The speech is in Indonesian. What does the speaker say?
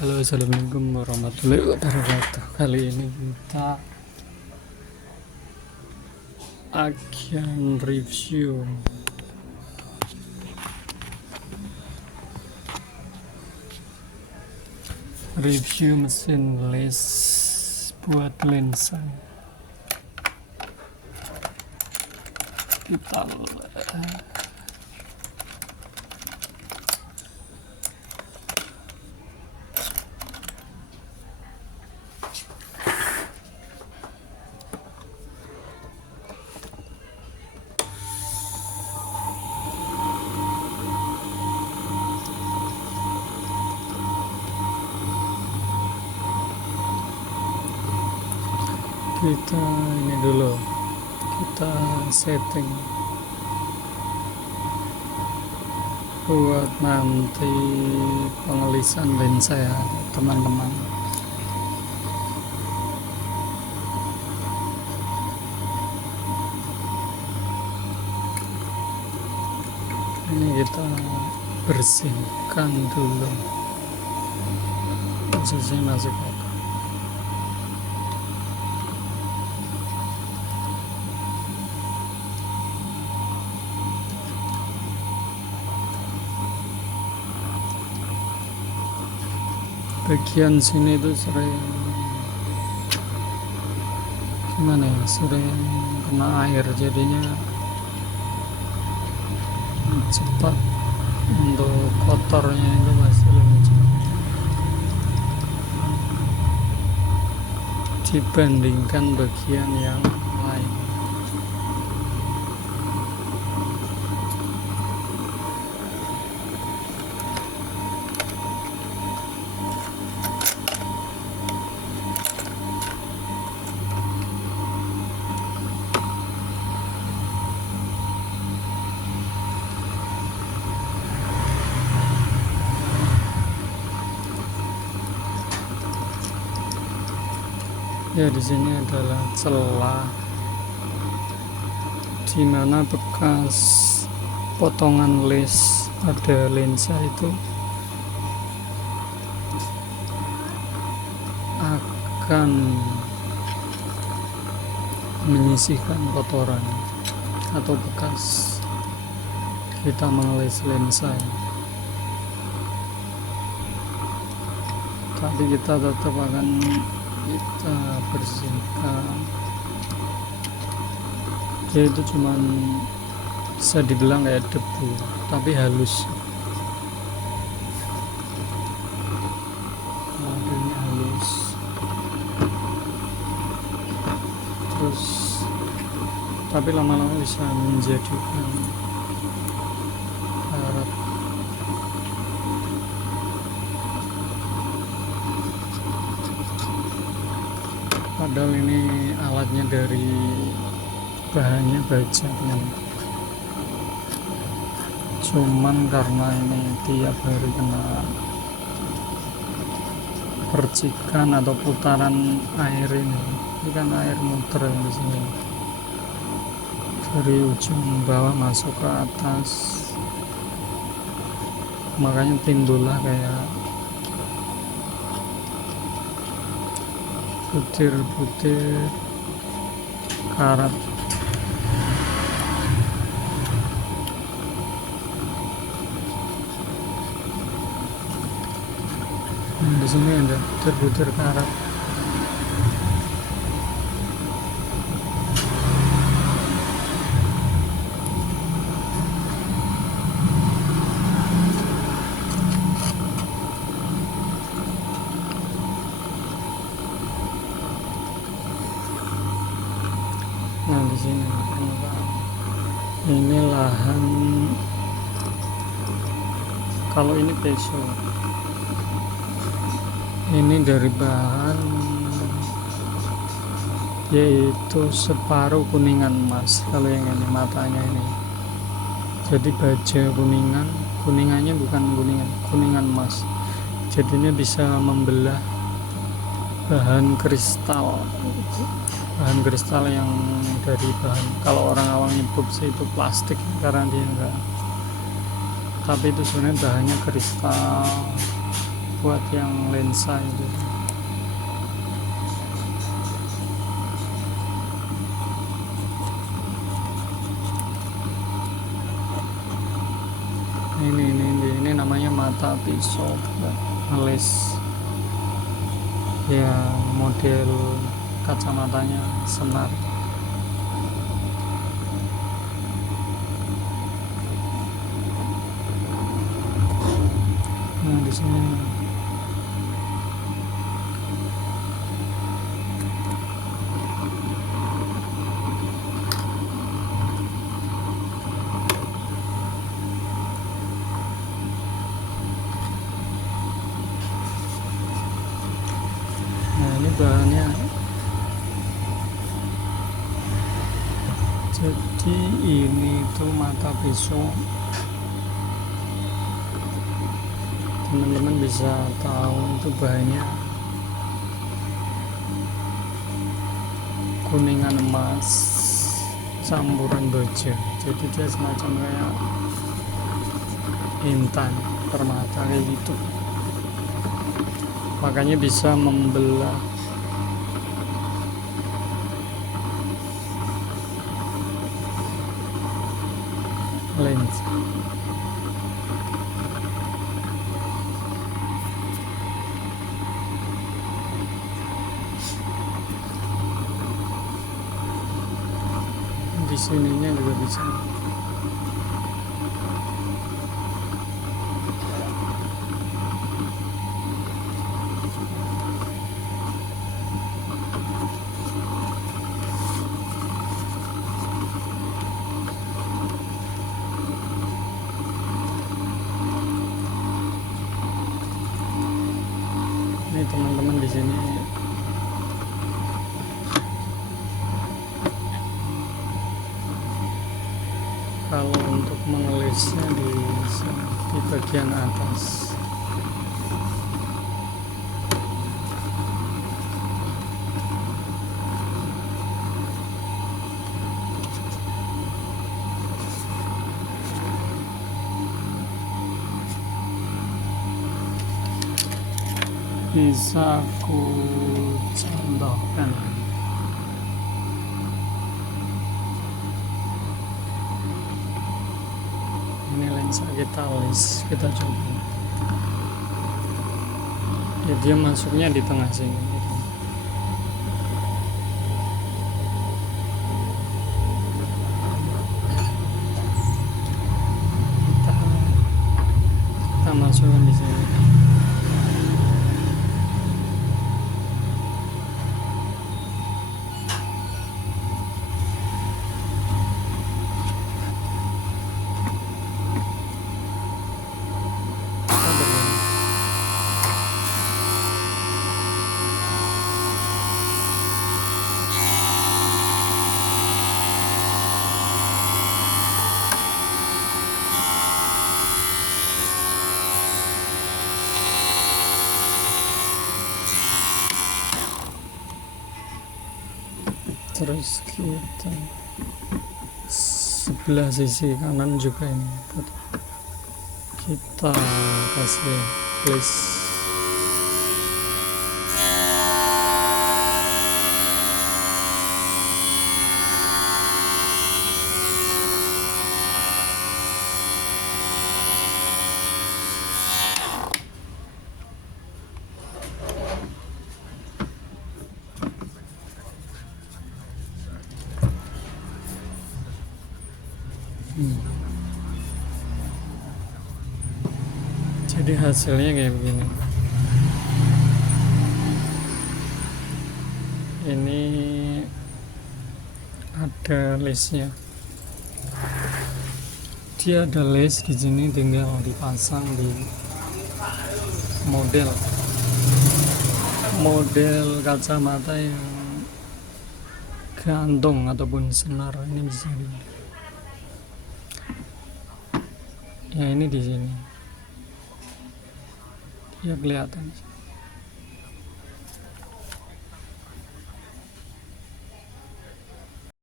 Halo, assalamualaikum warahmatullahi wabarakatuh. Kali ini kita akan review mesin les buat lensa. Kita ini dulu, kita setting buat nanti pengelisan lensa ya teman-teman. Ini kita bersihkan dulu, posisinya masih kotor. Bagian sini itu sering sering kena air, jadinya cepat untuk kotornya itu masih lebih cepat dibandingkan bagian yang lain. Ya, di sini adalah celah di mana bekas potongan les pada lensa itu akan menyisihkan kotoran atau bekas kita mengeles lensa. Tapi kita tetap akan kita bersihkan. Dia itu cuman bisa dibilang kayak debu, tapi halus. Ini halus. Terus tapi lama-lama bisa menjadikan karat. Padahal ini alatnya dari bahannya baja kan. Cuman karena ini tiap hari kena percikan atau putaran air ini kan air muter di sini dari ujung bawah masuk ke atas, makanya timbullah kayak butir-butir karat. Di sini ada butir-butir karat. Nah, di sini ini lahan, kalau ini peso, ini dari bahan yaitu separuh kuningan emas. Kalau yang ini matanya ini jadi baja kuningannya bukan kuningan emas, jadinya bisa membelah bahan kristal yang dari bahan, kalau orang awam nyebut sih itu plastik karena dia enggak, tapi itu sebenarnya bahannya kristal buat yang lensa itu. Ini namanya mata pisau alis ya, model kacamatanya senar. Nah di sini bahannya. Jadi ini tuh mata pisau, teman-teman bisa tahu itu bahannya kuningan emas campuran baja, jadi dia semacam kayak intan permata kayak gitu, makanya bisa membelah lens. Di sininya juga bisa. Ini teman-teman di sini kalau untuk mengelisnya di bagian atas. Bisa aku contohkan. Ini lensa kita list, kita coba. Ya, dia masuknya di tengah sini. Kita masukkan di sini. Terus kita sebelah sisi kanan juga ini kita kasih list. Jadi hasilnya kayak begini. Ini ada listnya. Dia ada list di sini, tinggal dipasang di model kacamata yang gantung ataupun senar. Ini bisa ya, ini di sini ya kelihatan.